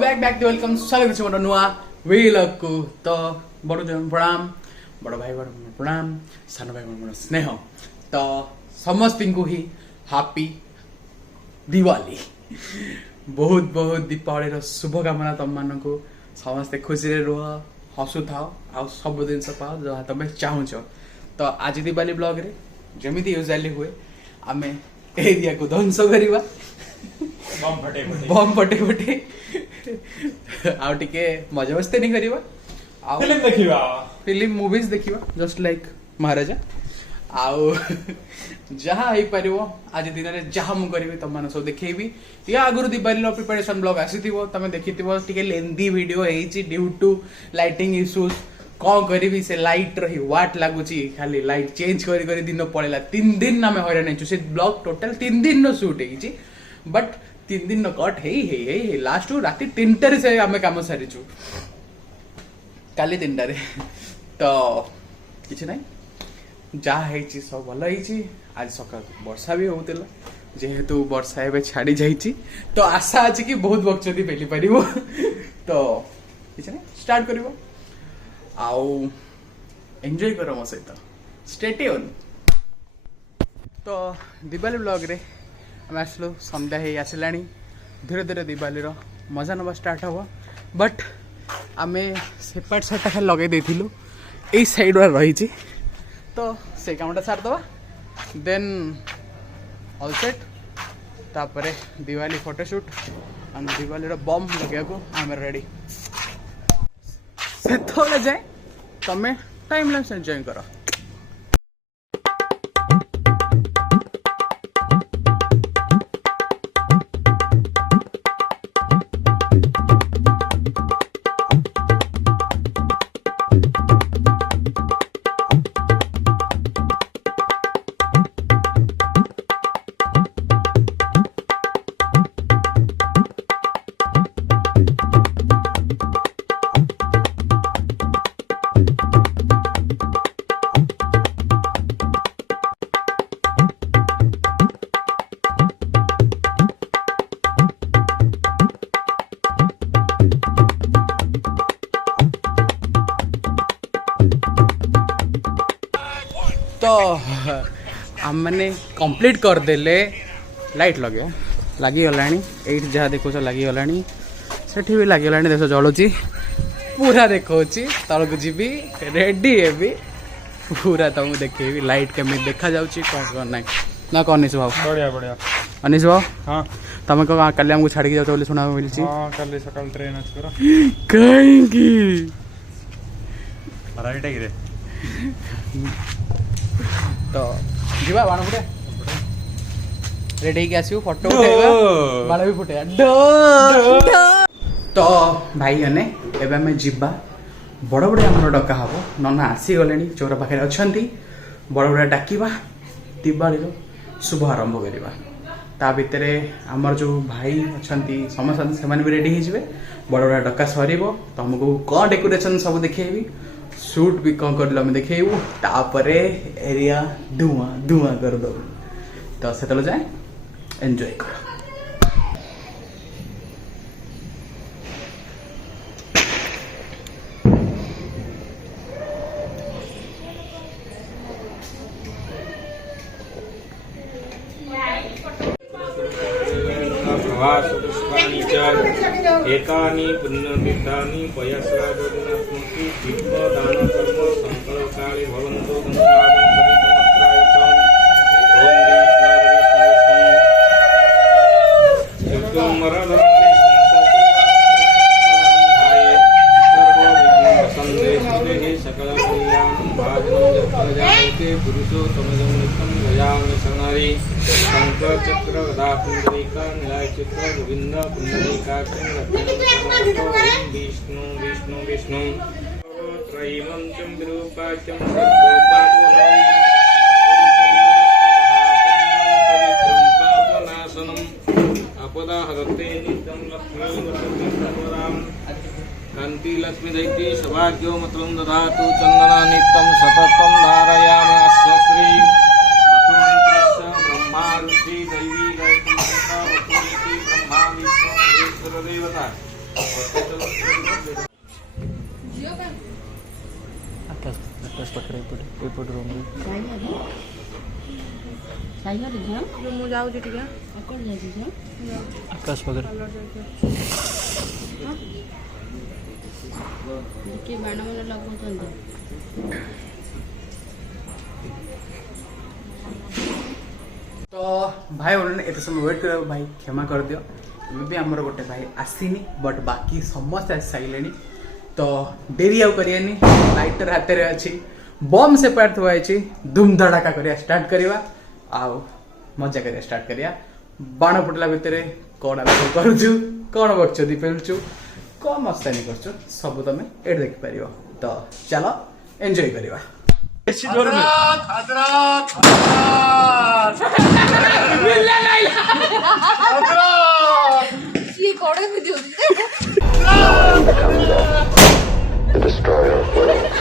Back welcome स्वागत छ मोर नुआ व्लग को। तो बड़ प्रणाम, बड़ भाई बड़ प्रणाम, सान भाई बड़ स्नेह। तो समस्त को ही हैप्पी दिवाली, बहुत बहुत दीपावली शुभकामना तुम मान को। समस्ते खुशी रे रुह, हसु था आ सब दिन पाओ जहाँ तुम चाहूच। तो आज दिवाली ब्लॉग रे जमी यूजुअली हुए आम एरिया को ध्वंस करवा बम फटे फटे आउ टिके मजा मस्ती नहीं करवा, फिल्म देखिवा, फिल्म मूवीज देखिवा जस्ट लाइक महाराजा। आउ जहाँ हो पारिबो आज दिन में जहाँ मु करी तुम मान सब देखी। या आगुरी दिवाली प्रिपरेशन ब्लॉग आसी तुम देखी टिके लेंदी वीडियो है ड्यू टू लाइटिंग इश्यूज। कौन करी से लाइट रही वाट लगुची, खाली लाइट चेंज करी दिन पड़ेगा। 3 दिन आम हईराण से ब्लॉग टोटाल 3 दिन शूट है, बट 3 दिन कट है लास्ट राति 3टार से आम कम सारीचु, काली 3टारे। तो किसी ना जहाँ सब भल है। आज सकाल वर्षा भी होता, जेहेतु वर्षा एवं छाड़ी जाइए तो आशा अच्छी कि बहुत बक्चदी पेली पार। तो किसी ना स्टार्ट कर आउ एंजॉय कर मो सहित, स्टे ट्यून। तो दिवाली ब्लॉग रे आम आसलु, संध्या ही आसला, धीरे धीरे दिवाली मजा नवा स्टार्ट हम। बट आम सेपाट सार्ट खाली लगे देलु यही साइड रही, तो से कामटा सारदवा देन ऑल सेट। तापरे दिवाली फोटोशूट एंड दिवाली बम लगे को आम रेडी। से जाए तमें टाइम लैप्स एंजॉय करो। तो आम मैंने कंप्लीट करदेले, लाइट लगे लगिगला, ये जहाँ देखो लगिगला, से भी लगिगला, देश जलुची पूरा देखा तलक जी रेडी है पूरा तुमको देखेबी लाइट केमी देखा जाऊँगी कौन ना ना कौन अनिश भाव। बढ़िया बढ़िया अनिश भाव, हाँ तुम कल आमको छाड़ी जाओ बोली शुणा मिली। हाँ कल सकाल ट्रेन अच्छी कहीं तो जीवा बाण फुटे रेडी होके आसू, फोटो उठेगा, बाण भी फुटे। तो भाई ने एवं आम जीवा बड़ बड़े आम डका हम, नना आसीगले चौर पाखे अच्छा, बड़ बड़े डाकवा दिवाली शुभ आरंभ करवा। ता भितर आमर जो भाई अच्छा समस्त से भी रेडी हो, बड़ बड़ा डका सर तुमको कौन डेकोरेशन सब देखेबी, शूट भी कौन कर देखेबू, तापरे एरिया धुआं धुआं कर दो। तो से जाए एंजॉय कर। एतानि पुण्यतीर्थानि पयस्राजोदिनास्मृति दीपदान कर्म संकल्पकाले भवन्तु चक्र गदा पुंडरीका नीलाय चित्र गोविंद पुंडरीका विष्णु विष्णु विष्णु त्रयीमंचम विरूपाचम अपदाहरते नित्यं लक्ष्मीवरदं कांति लक्ष्मी दैत्य सौभाग्यो मतलं ददातु चंदना नित्यं सततं धारयामि अस्य श्री ब्रह्मा ऋषि दैवी गायत्री ब्रह्मा विष्णु महेश्वर देवता आकाश पाखे एपट रूम ମୁଁ ଯାଉଛି ଟିକେ आकाश पाखे କିଏ ବାଣ ବାଣ ଲଗାଉଛନ୍ତି। तो भाई बोलने एत समय वेट कर भाई क्षमा कर दियो भी आमर गोटे भाई आसीनी बट बाकी समस्त आसी सारे तो डेरी आउ करियानी लाइटर हाथ में अच्छी बम से पार थुआ धूम धड़ाका करिया स्टार्ट करिया आउ मजा करिया स्टार्ट करिया बाण फुटला भितर कौन करुचु कौन बक्चदी पेलुचु कौन मस्तानी करचु सब तुम एट देख पार तो चलो एंजॉय करिया ସିଏ କଡ଼େ ବି ଦେଉଛି The destroyer of worlds.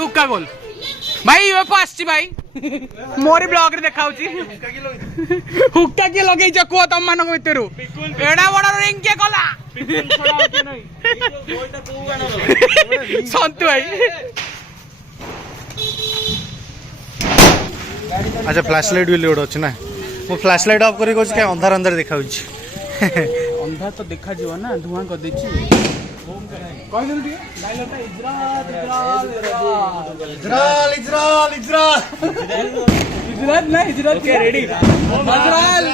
हुक्का गोल भाई ये आसची भाई मोरी ब्लॉग रे देखाउची हुक्का के लगेई छ को तम मान भितरु एडा बड़ रिंग के कला संतु भाई अच्छा फ्लैश लाइट भी लोड अच्छे ना मो फ्लैश लाइट ऑफ करी कहूँ क्या अंधार अंधार देखा अंधा तो देखा जीव ना धुआं कर देछि कह देलु टिके dialogue Israel Israel Israel Israel ना इजराइल ओके रेडी इजराइल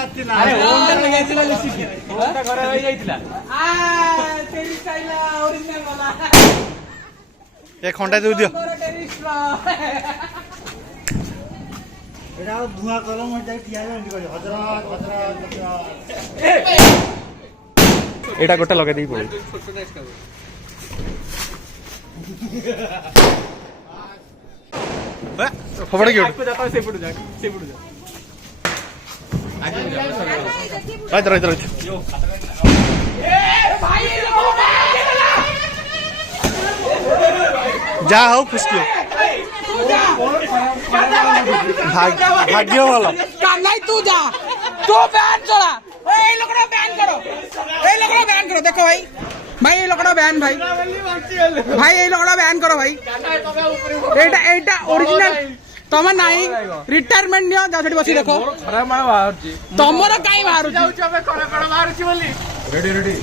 अरे ओंडा लगाइतिला लिखि ओंडा घर होई जाइतिला आ तेरी स्टाइल ओरिजिनल वाला ये खंडा दे दियो एटा धुआं कलम हो जाय ठिया जाय करी हजरत हजरत एटा गोटा लगा देई बोल फबड़ के आपको जाता है से फुट जा इधर इधर जा हो खुशी भाग्य वाला नहीं तू जा तू बैन चला ए लोकड़ा बैन करो देखो भाई भाई ये लोकड़ा बैन भाई ये लोकड़ा बैन करो भाई एटा एटा ओरिजिनल तम नाही रिटायरमेंट नियो जा सेठी बसी देखो खराब मार बाहरची तमरो काई बाहरची जाउछ अबे खराब खराब बाहरची बोली रेडी रेडी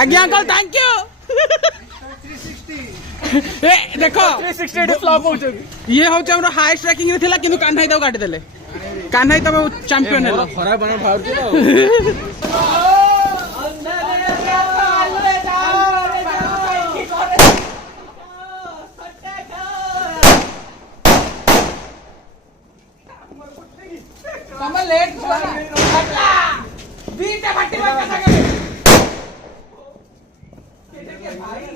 आज्ञा अंकल थैंक यू 360 ए देखो 360 फ्लॉप हो चुकी ये होछ हमरो हाईएस्ट रैंकिंग रे थिला किंतु कान्हाई दाव काटी देले कान्हाई तब चैंपियन हेलो खराब बाहर बाहरची कमल लेट बीटा भट्टी बच्चा सके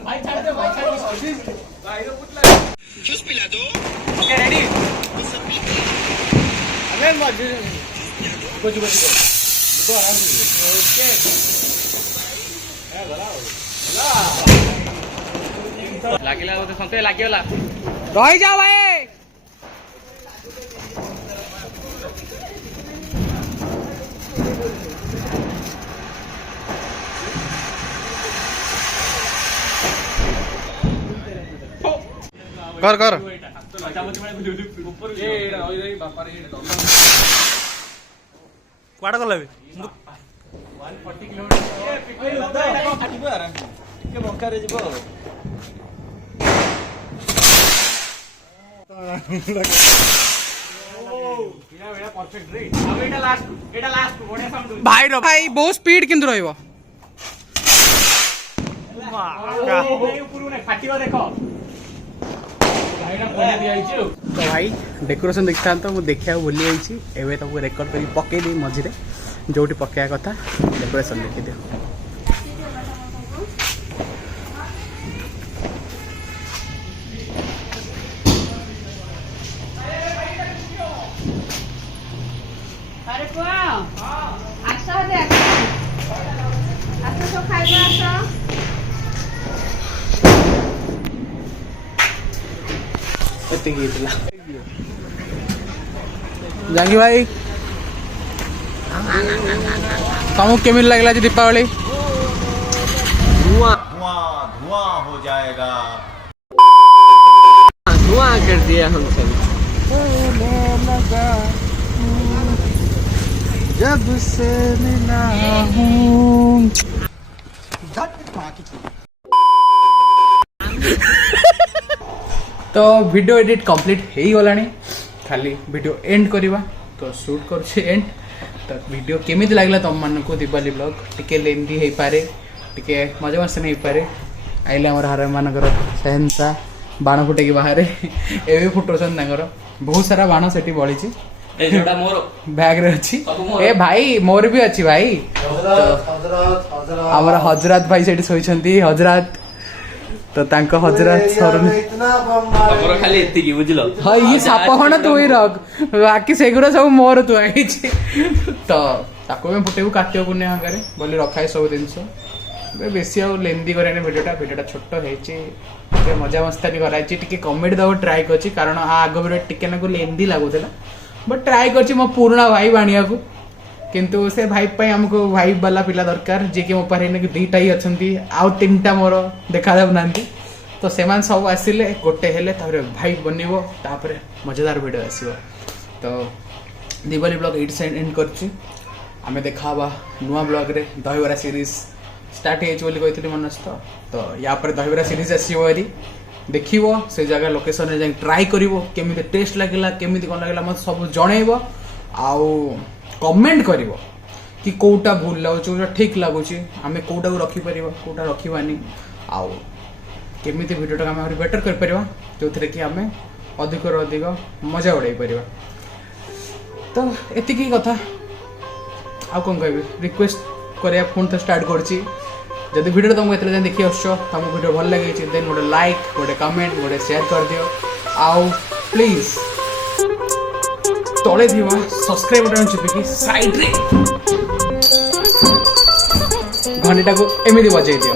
भाई छाड़ दे भाई को पुतला जूस पिला दो ओके रेडी अबे मत कुछ देखो आराम से ओके ए भला लागिला तो संते लागिला रही जाओ भाई कर कर କୁଆଡ଼େ ଗଲା ବି भाई रो भाई बहुत स्पीड किंतु रहइबो तो भाई डेकोरेशन देखता तो मुझे देखा भूली जाइए एवं तुमको रेकर्ड कर पकईदी मझे जो पकड़ा कथा डेकोरेशन देखी दियो अरे पुआ आस दे आस सब खाइबा आस जांगी भाई तुमको केमी लगला दीपावली धुआं हो जाएगा धुआं कर दिया हम सब जब से मिला हूँ तो वीडियो एडिट कंप्लीट हो गलानी खाली वीडियो एंड करवा तो शूट कर एंड तो वीडियो केमी लगला तुम मान को दिवाली ब्लॉग टिके लेंदी हो पारे टिके मजा मस्ती नहीं पारे आइले आम हर मानकर सहनसा बाण फुटे बाहर एवं फुटाऊन बहुत सारा बाण से बड़ी बैग रे अच्छी ए भाई मोर भी अच्छी भाई आमर हजरत भाई से शोचती हजरत तो तांको हजरत सरुन हमरो खाली एतिकी बुझलो हां ये साप हण तू ही रख बाकी सेगुरा सब मोर तू आई तो ताको में फुटेबू काटियो पुण्य हंगारे बोली रखाई सब जिनस बेसी आ लेंदी करे वीडियोटा छोट है मजा मस्तानी कराई टिके कमेडी दब ट्राए कर कारण आग वीडियो टिके ना लेंदी लगुला बट ट्राए कर मो पुराना भाई बाणिया को किंतु से भाई पे हमको भाई वाला पिला दरकार जे कि मो पारे कि दुईटा ही अच्छी आउ तीन टा मोर देखा ना तो से सब आसिले गोटे हेले भाई बनइबो तापर मजेदार वीडियो आसीबो तो दिवाली ब्लॉग एट साइड एंड करछि आमे देखा नुआ ब्लॉग रे दहीबरा सीरीज स्टार्ट होती मनस्थ तो या पर दहीबरा सीरीज आसो देखो से जगह लोकेशन रे ट्राई करिवो केमिति टेस्ट लागला केमिति कोन लागला मत सब जणैबो आउ कमेंट करिवो कि कोटा भूल लागुछ कोटा ठीक लागुछ आमे कोटा को रखि परिबो कोटा रखिबानी आउ केमिति वीडियोटा आमे बेटर कर परिबो जोथरे कि आमे अधिक रो अधिक मजा उड़ाई परिबो तो एतिकी कथा आ कोन कहबी रिक्वेस्ट करिया फोन तो स्टार्ट करछि जदि वीडियो तुमको एतले देखि आछो तुमको वीडियो भल लगे देन गोटे लाइक गोटे कमेंट गोटे शेयर कर दियो आउ प्लीज तले दिवा सब्सक्राइब बटन चिपिकी साइड रे घंटा को एमिति बजाई दियो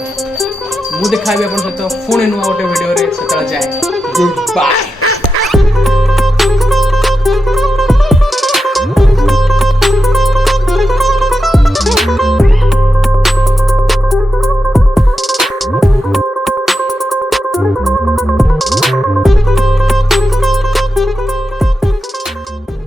मु देखाबी अपन सहित पुणी नुआ गोटे वीडियो रे सेतला जाए गुड बाय।